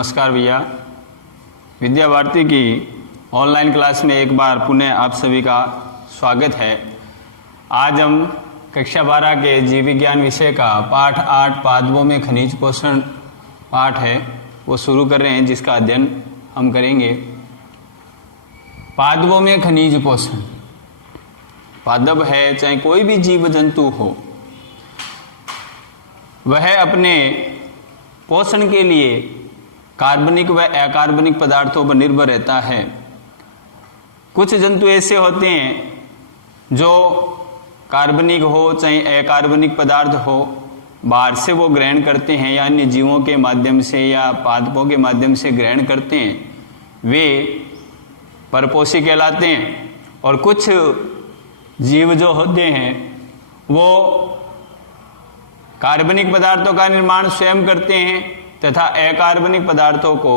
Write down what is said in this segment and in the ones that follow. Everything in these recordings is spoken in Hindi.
नमस्कार भैया। विद्या भारती की ऑनलाइन क्लास में एक बार पुनः आप सभी का स्वागत है। आज हम कक्षा 12 के जीव विज्ञान विषय का पाठ 8 पादपों में खनिज पोषण पाठ है वो शुरू कर रहे हैं, जिसका अध्ययन हम करेंगे। पादपों में खनिज पोषण। पादप है चाहे कोई भी जीव जंतु हो, वह अपने पोषण के लिए कार्बनिक व अकार्बनिक पदार्थों पर निर्भर रहता है। कुछ जंतु ऐसे होते हैं जो कार्बनिक हो चाहे अकार्बनिक पदार्थ हो, बाहर से वो ग्रहण करते हैं या अन्य जीवों के माध्यम से या पादपों के माध्यम से ग्रहण करते हैं, वे परपोषी कहलाते हैं। और कुछ जीव जो होते हैं वो कार्बनिक पदार्थों का निर्माण स्वयं करते हैं तथा अकार्बनिक पदार्थों को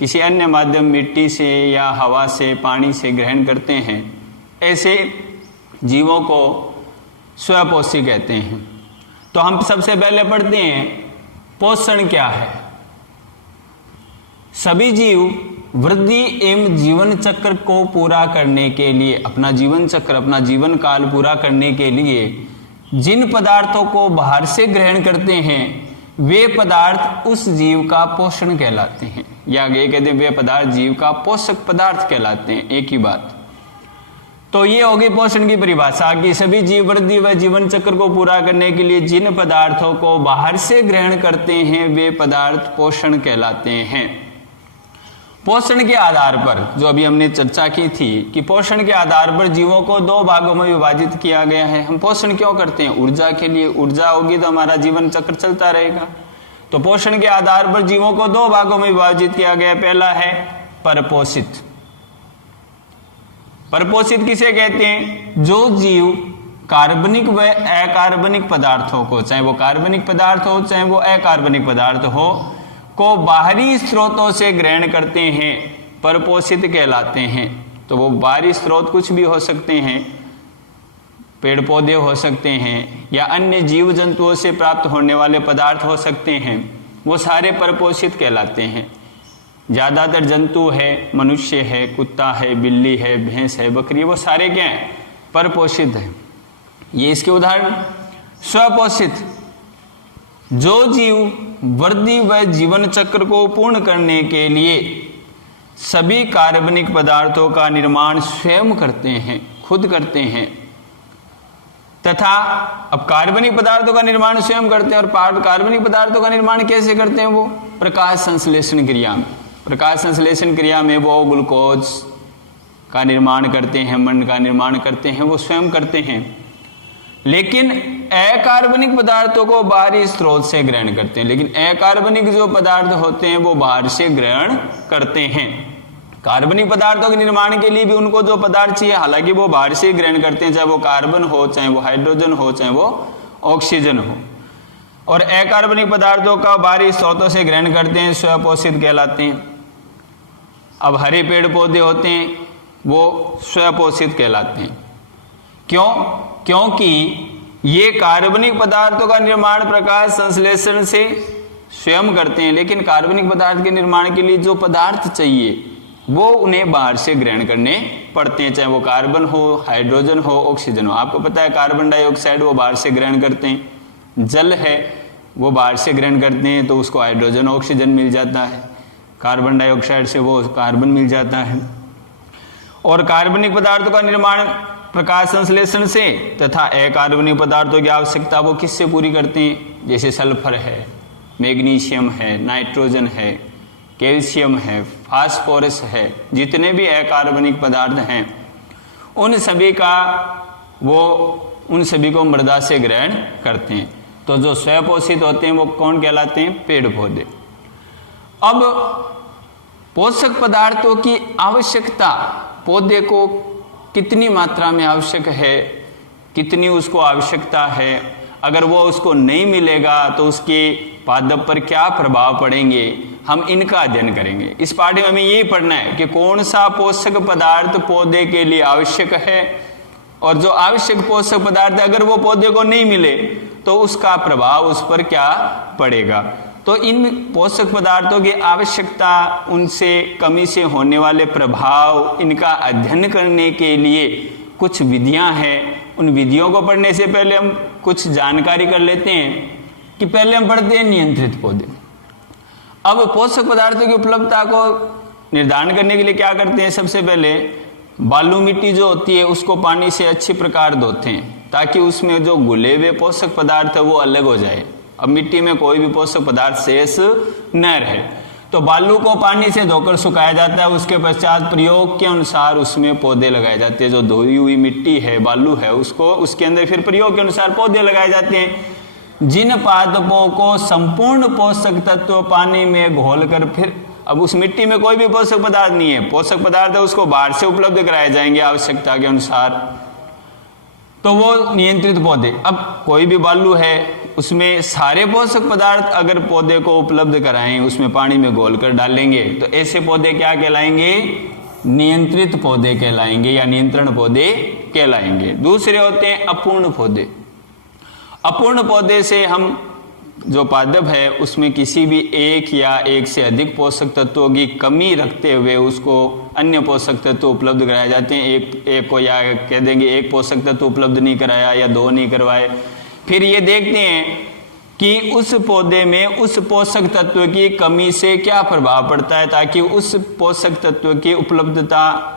किसी अन्य माध्यम, मिट्टी से या हवा से, पानी से ग्रहण करते हैं। ऐसे जीवों को स्वपोषी कहते हैं। तो हम सबसे पहले पढ़ते हैं पोषण क्या है। सभी जीव वृद्धि एवं जीवन चक्र को पूरा करने के लिए, अपना जीवन चक्र, अपना जीवन काल पूरा करने के लिए जिन पदार्थों को बाहर से ग्रहण करते हैं, वे पदार्थ उस जीव का पोषण कहलाते हैं। या ये कहते हैं वे पदार्थ जीव का पोषक पदार्थ कहलाते हैं, एक ही बात। तो ये होगी पोषण की परिभाषा कि सभी जीव वृद्धि व जीवन चक्र को पूरा करने के लिए जिन पदार्थों को बाहर से ग्रहण करते हैं, वे पदार्थ पोषण कहलाते हैं। पोषण के आधार पर, जो अभी हमने चर्चा की थी कि पोषण के आधार पर जीवों को दो भागों में विभाजित किया गया है। हम पोषण क्यों करते हैं? ऊर्जा के लिए। ऊर्जा होगी तो हमारा जीवन चक्र चलता रहेगा। तो पोषण के आधार पर जीवों को दो भागों में विभाजित किया गया। पहला है परपोषित। परपोषित किसे कहते हैं? जो जीव कार्बनिक व अकार्बनिक पदार्थों को, चाहे वो कार्बनिक पदार्थ हो चाहे वो अकार्बनिक पदार्थ हो, को बाहरी स्रोतों से ग्रहण करते हैं, परपोषित कहलाते हैं। तो वो बाहरी स्रोत कुछ भी हो सकते हैं, पेड़ पौधे हो सकते हैं या अन्य जीव जंतुओं से प्राप्त होने वाले पदार्थ हो सकते हैं, वो सारे परपोषित कहलाते हैं। ज़्यादातर जंतु है, मनुष्य है, कुत्ता है, बिल्ली है, भैंस है, बकरी, वो सारे क्या हैं? परपोषित हैं। ये इसके उदाहरण। स्वपोषित, जो जीव वृद्धि व जीवन चक्र को पूर्ण करने के लिए सभी कार्बनिक पदार्थों का निर्माण स्वयं करते हैं, खुद करते हैं। तथा अब कार्बनिक पदार्थों का निर्माण स्वयं करते हैं, और कार्बनिक पदार्थों का निर्माण कैसे करते हैं? वो प्रकाश संश्लेषण क्रिया में। प्रकाश संश्लेषण क्रिया में वो ग्लूकोज का निर्माण करते हैं, मंड का निर्माण करते हैं, वो स्वयं करते हैं। लेकिन अकार्बनिक पदार्थों को बाहरी स्रोत से ग्रहण करते हैं। लेकिन अकार्बनिक जो पदार्थ होते हैं वो बाहर से ग्रहण करते हैं। कार्बनिक पदार्थों के निर्माण के लिए भी उनको जो पदार्थ चाहिए, हालांकि वो बाहर से ग्रहण करते हैं, चाहे वो कार्बन हो, चाहे वो हाइड्रोजन हो, चाहे वो ऑक्सीजन हो। और अकार्बनिक पदार्थों का बाहरी स्रोतों से ग्रहण करते हैं, स्वपोषित कहलाते हैं। अब हरे पेड़ पौधे होते हैं, वो स्वपोषित कहलाते हैं। क्यों? क्योंकि ये कार्बनिक पदार्थों का निर्माण प्रकाश संश्लेषण से स्वयं करते हैं, लेकिन कार्बनिक पदार्थ के निर्माण के लिए जो पदार्थ चाहिए वो उन्हें बाहर से ग्रहण करने पड़ते हैं, चाहे वो कार्बन हो, हाइड्रोजन हो, ऑक्सीजन हो। आपको पता है कार्बन डाइऑक्साइड वो बाहर से ग्रहण करते हैं, जल है वो बाहर से ग्रहण करते हैं, तो उसको हाइड्रोजन ऑक्सीजन मिल जाता है, कार्बन डाइऑक्साइड से वो कार्बन मिल जाता है। और कार्बनिक पदार्थों का निर्माण प्रकाश संश्लेषण से तथा अकार्बनिक पदार्थों की आवश्यकता वो किससे पूरी करते हैं? जैसे सल्फर है, मैग्नीशियम है, नाइट्रोजन है, कैल्शियम है, फास्फोरस है, जितने भी अकार्बनिक पदार्थ हैं उन सभी को मृदा से ग्रहण करते हैं। तो जो स्वपोषित होते हैं वो कौन कहलाते हैं? पेड़ पौधे। अब पोषक पदार्थों की आवश्यकता पौधे को कितनी मात्रा में आवश्यक है, कितनी उसको आवश्यकता है, अगर वो उसको नहीं मिलेगा तो उसके पादप पर क्या प्रभाव पड़ेंगे, हम इनका अध्ययन करेंगे। इस पाठ में हमें यही पढ़ना है कि कौन सा पोषक पदार्थ पौधे के लिए आवश्यक है, और जो आवश्यक पोषक पदार्थ अगर वो पौधे को नहीं मिले तो उसका प्रभाव उस पर क्या पड़ेगा। तो इन पोषक पदार्थों की आवश्यकता, उनसे कमी से होने वाले प्रभाव, इनका अध्ययन करने के लिए कुछ विधियां हैं। उन विधियों को पढ़ने से पहले हम कुछ जानकारी कर लेते हैं कि पहले हम पढ़ते हैं नियंत्रित पौधे। अब पोषक पदार्थों की उपलब्धता को निर्धारण करने के लिए क्या करते हैं, सबसे पहले बालू मिट्टी जो होती है उसको पानी से अच्छी प्रकार धोते हैं ताकि उसमें जो घुले हुए पोषक पदार्थ है वो अलग हो जाए। अब मिट्टी में कोई भी पोषक पदार्थ शेष न रहे, तो बालू को पानी से धोकर सुखाया जाता है। उसके पश्चात प्रयोग के अनुसार उसमें पौधे लगाए जाते हैं। जो धोई हुई मिट्टी है, बालू है, उसको उसके अंदर फिर प्रयोग के अनुसार पौधे लगाए जाते हैं। जिन पादपों को संपूर्ण पोषक तत्व पानी में घोलकर, फिर अब उस मिट्टी में कोई भी पोषक पदार्थ नहीं है, पोषक पदार्थ है उसको बाहर से उपलब्ध कराए जाएंगे आवश्यकता के अनुसार, तो वो नियंत्रित पौधे। अब कोई भी बालू है उसमें सारे पोषक पदार्थ अगर पौधे को उपलब्ध कराएं, उसमें पानी में घोलकर डालेंगे, तो ऐसे पौधे क्या कहलाएंगे, नियंत्रित पौधे कहलाएंगे या नियंत्रण पौधे कहलाएंगे। दूसरे होते हैं अपूर्ण पौधे। अपूर्ण पौधे से हम जो पादप है उसमें किसी भी एक या एक से अधिक पोषक तत्वों की कमी रखते हुए उसको अन्य पोषक तत्व उपलब्ध कराए जाते हैं। एक को या कह देंगे एक पोषक तत्व उपलब्ध नहीं कराया या दो नहीं करवाए, फिर ये देखते हैं कि उस पौधे में उस पोषक तत्व की कमी से क्या प्रभाव पड़ता है, ताकि उस पोषक तत्व की उपलब्धता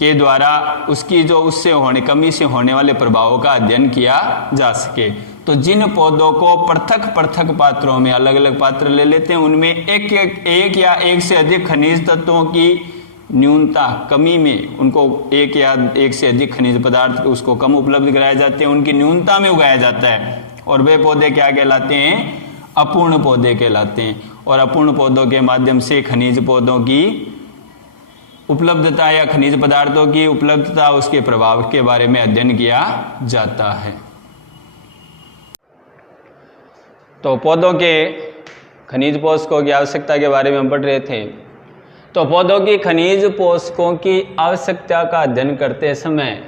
के द्वारा उसकी जो उससे होने कमी से होने वाले प्रभावों का अध्ययन किया जा सके। तो जिन पौधों को पृथक पृथक पात्रों में, अलग अलग पात्र ले लेते हैं, उनमें एक या एक से अधिक खनिज तत्वों की न्यूनता, कमी में उनको एक या एक से अधिक खनिज पदार्थ उसको कम उपलब्ध कराए जाते हैं, उनकी न्यूनता में उगाया जाता है, और वे पौधे क्या कहलाते हैं, अपूर्ण पौधे कहलाते हैं। और अपूर्ण पौधों के माध्यम से खनिज पौधों की उपलब्धता या खनिज पदार्थों की उपलब्धता, उसके प्रभाव के बारे में अध्ययन किया जाता है। तो पौधों के खनिज पोषकों की आवश्यकता के बारे में हम पढ़ रहे थे। तो पौधों की खनिज पोषकों की आवश्यकता का अध्ययन करते समय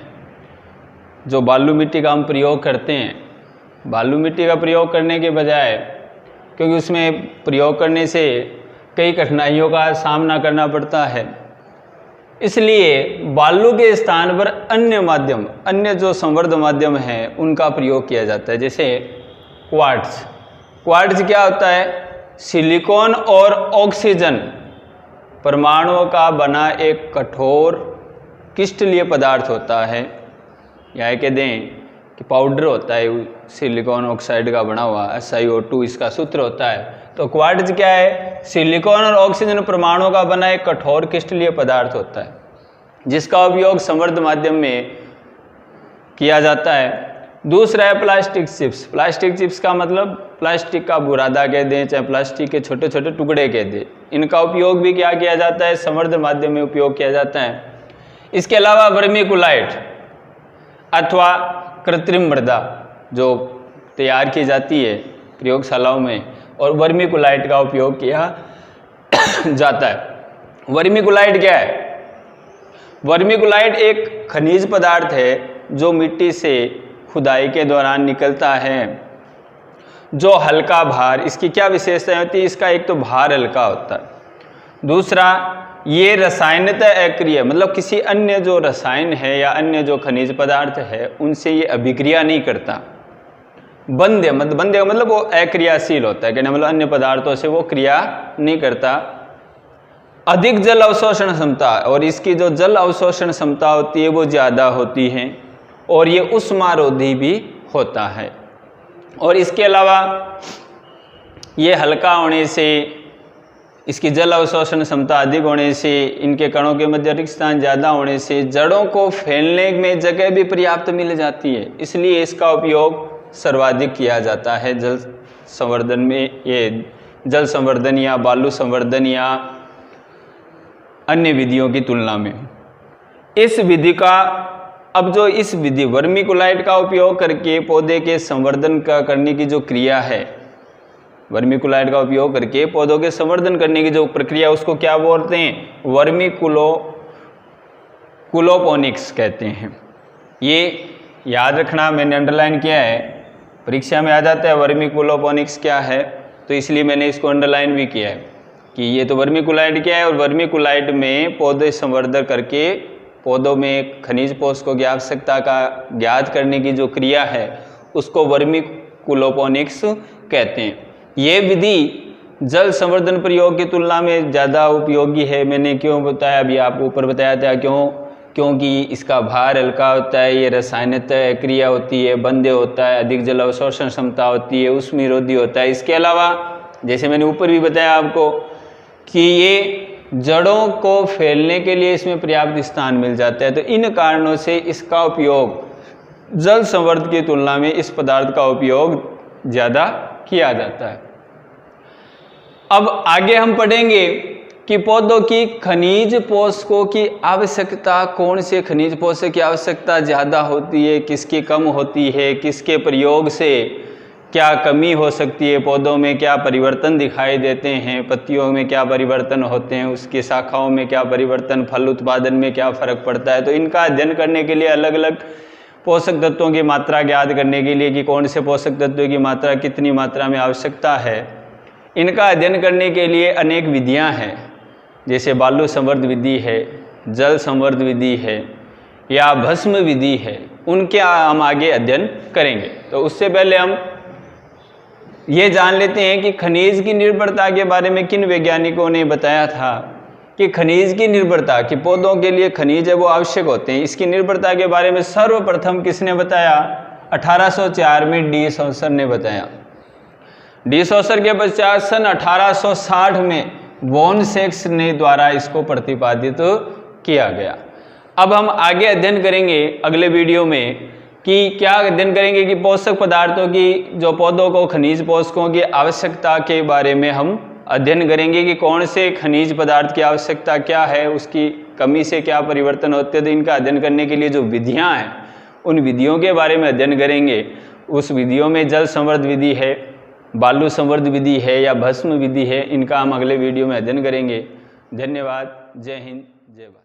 जो बालू मिट्टी का हम प्रयोग करते हैं, बालू मिट्टी का प्रयोग करने के बजाय, क्योंकि उसमें प्रयोग करने से कई कठिनाइयों का सामना करना पड़ता है, इसलिए बालू के स्थान पर अन्य माध्यम, अन्य जो संवर्ध माध्यम है उनका प्रयोग किया जाता है। जैसे क्वार्ट्ज। क्वार्ट्ज क्या होता है, सिलिकॉन और ऑक्सीजन परमाणुओं का बना एक कठोर क्रिस्टलीय पदार्थ होता है, या कह दें कि पाउडर होता है सिलिकॉन ऑक्साइड का बना हुआ, SiO2 इसका सूत्र होता है। तो क्वार्ट्ज क्या है, सिलिकॉन और ऑक्सीजन परमाणुओं का बना एक कठोर क्रिस्टलीय पदार्थ होता है, जिसका उपयोग संवर्ध माध्यम में किया जाता है। दूसरा है प्लास्टिक चिप्स। प्लास्टिक चिप्स का मतलब प्लास्टिक का बुरादा कह दें, चाहे प्लास्टिक के छोटे छोटे टुकड़े कह दें, इनका उपयोग भी क्या किया जाता है, संवर्ध माध्यम में उपयोग किया जाता है। इसके अलावा वर्मीकुलाइट अथवा कृत्रिम मृदा जो तैयार की जाती है प्रयोगशालाओं में, और वर्मीकुलाइट का उपयोग किया जाता है। वर्मीकुलाइट क्या है, वर्मीकुलाइट एक खनिज पदार्थ है जो मिट्टी से खुदाई के दौरान निकलता है, जो हल्का भार, इसकी क्या विशेषता होती है, इसका एक तो भार हल्का होता है, दूसरा ये रसायनतः अक्रिय, मतलब किसी अन्य जो रसायन है या अन्य जो खनिज पदार्थ है उनसे ये अभिक्रिया नहीं करता। बंध्य मतलब वो अक्रियाशील होता है, कहने मतलब अन्य पदार्थों से वो क्रिया नहीं करता। अधिक जल अवशोषण क्षमता, और इसकी जो जल अवशोषण क्षमता होती है वो ज़्यादा होती है, और ये उष्मारोधी भी होता है। और इसके अलावा ये हल्का होने से, इसकी जल अवशोषण क्षमता अधिक होने से, इनके कणों के मध्य रिक्त स्थान ज़्यादा होने से जड़ों को फैलने में जगह भी पर्याप्त मिल जाती है, इसलिए इसका उपयोग सर्वाधिक किया जाता है जल संवर्धन में। ये जल संवर्धन या बालू संवर्धन या अन्य विधियों की तुलना में इस विधि का, अब जो इस विधि वर्मीकुलाइट का उपयोग करके पौधे के संवर्धन का करने की जो क्रिया है, वर्मीकुलाइट का उपयोग करके पौधों के संवर्धन करने की जो प्रक्रिया, उसको क्या बोलते हैं, वर्मीकुलोपोनिक्स कहते हैं। ये याद रखना, मैंने अंडरलाइन किया है, परीक्षा में आ जाता है वर्मीकुलोपोनिक्स क्या है। तो इसलिए मैंने इसको अंडरलाइन भी किया है कि ये तो वर्मीकुलाइट क्या है, और वर्मीकुलाइट में पौधे संवर्धन करके पौधों में खनिज पोषकों की आवश्यकता का ज्ञात करने की जो क्रिया है उसको वर्मीकुलोपोनिक्स कहते हैं। ये विधि जल संवर्धन प्रयोग की तुलना में ज़्यादा उपयोगी है। मैंने क्यों बताया, अभी आपको ऊपर बताया था क्योंकि इसका भार हल्का होता है, ये रसायनतः क्रिया होती है, बंध्य होता है, अधिक जल अवशोषण क्षमता होती है, उष्ण निरोधी होता है। इसके अलावा जैसे मैंने ऊपर भी बताया आपको कि ये जड़ों को फैलने के लिए इसमें पर्याप्त स्थान मिल जाता है। तो इन कारणों से इसका उपयोग जल संवर्धन की तुलना में इस पदार्थ का उपयोग ज़्यादा किया जाता है। अब आगे हम पढ़ेंगे कि पौधों की खनिज पोषकों की आवश्यकता, कौन से खनिज पोषक की आवश्यकता ज़्यादा होती है, किसकी कम होती है, किसके प्रयोग से क्या कमी हो सकती है, पौधों में क्या परिवर्तन दिखाई देते हैं, पत्तियों में क्या परिवर्तन होते हैं, उसकी शाखाओं में क्या परिवर्तन, फल उत्पादन में क्या फ़र्क पड़ता है। तो इनका अध्ययन करने के लिए, अलग अलग पोषक तत्वों की मात्रा ज्ञात करने के लिए कि कौन से पोषक तत्वों की मात्रा कितनी मात्रा में आवश्यकता है, इनका अध्ययन करने के लिए अनेक विधियां हैं। जैसे बालू संवर्ध विधि है, जल संवर्ध विधि है या भस्म विधि है, उनके हम आगे अध्ययन करेंगे। तो उससे पहले हम ये जान लेते हैं कि खनिज की निर्भरता के बारे में किन वैज्ञानिकों ने बताया था कि खनिज की निर्भरता, कि पौधों के लिए खनिज है वो आवश्यक होते हैं। इसकी निर्भरता के बारे में सर्वप्रथम किसने बताया? 1804 में डी सॉसर ने बताया। डी सॉसर के पश्चात सन 1860 में वॉन सेक्स ने द्वारा इसको प्रतिपादित किया गया। अब हम आगे अध्ययन करेंगे अगले वीडियो में कि क्या अध्ययन करेंगे कि पोषक पदार्थों की, जो पौधों को खनिज पोषकों की आवश्यकता के बारे में हम अध्ययन करेंगे कि कौन से खनिज पदार्थ की आवश्यकता क्या है, उसकी कमी से क्या परिवर्तन होते हैं। तो इनका अध्ययन करने के लिए जो विधियां हैं उन विधियों के बारे में अध्ययन करेंगे। उस विधियों में जल संवर्ध विधि है, बालू संवर्ध विधि है या भस्म विधि है, इनका हम अगले वीडियो में अध्ययन करेंगे। धन्यवाद। जय हिंद, जय भारत।